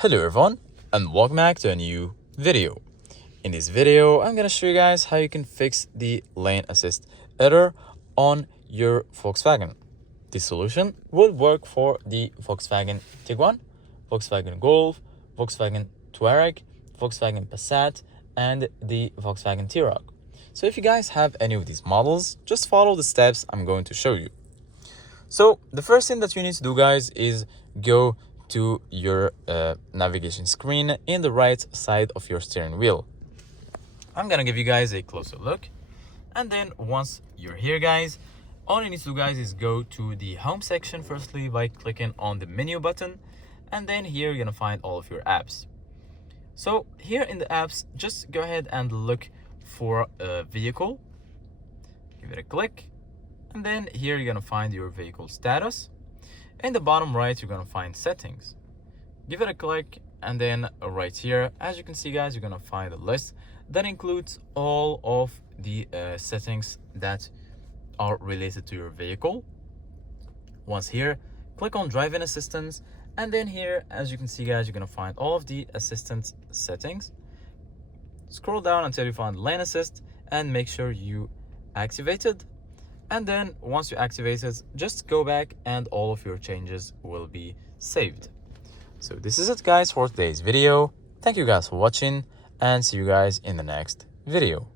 Hello everyone and welcome back to a new video. In this video, I'm gonna show you guys how you can fix the lane assist error on your Volkswagen. This solution will work for the Volkswagen Tiguan, Volkswagen Golf, Volkswagen Touareg, Volkswagen Passat, and the Volkswagen Touareg. So if you guys have any of these models, just follow the steps I'm going to show you. So the first thing that you need to do, guys, is go to your navigation screen in the right side of your steering wheel. I'm gonna give you guys a closer look, and then once you're here, guys, all you need to do, guys, is go to the home section firstly by clicking on the menu button, and then here you're gonna find all of your apps. So here in the apps, just go ahead and look for a vehicle, give it a click, and then here you're gonna find your vehicle status. In the bottom right, you're gonna find settings. Give it a click, and then right here, as you can see, guys, you're gonna find a list that includes all of the settings that are related to your vehicle. Once here, click on driving assistance, and then here, as you can see, guys, you're gonna find all of the assistance settings. Scroll down until you find lane assist and make sure you activate it. And then once you activate it, just go back and all of your changes will be saved. So this is it, guys, for today's video. Thank you guys for watching, and see you guys in the next video.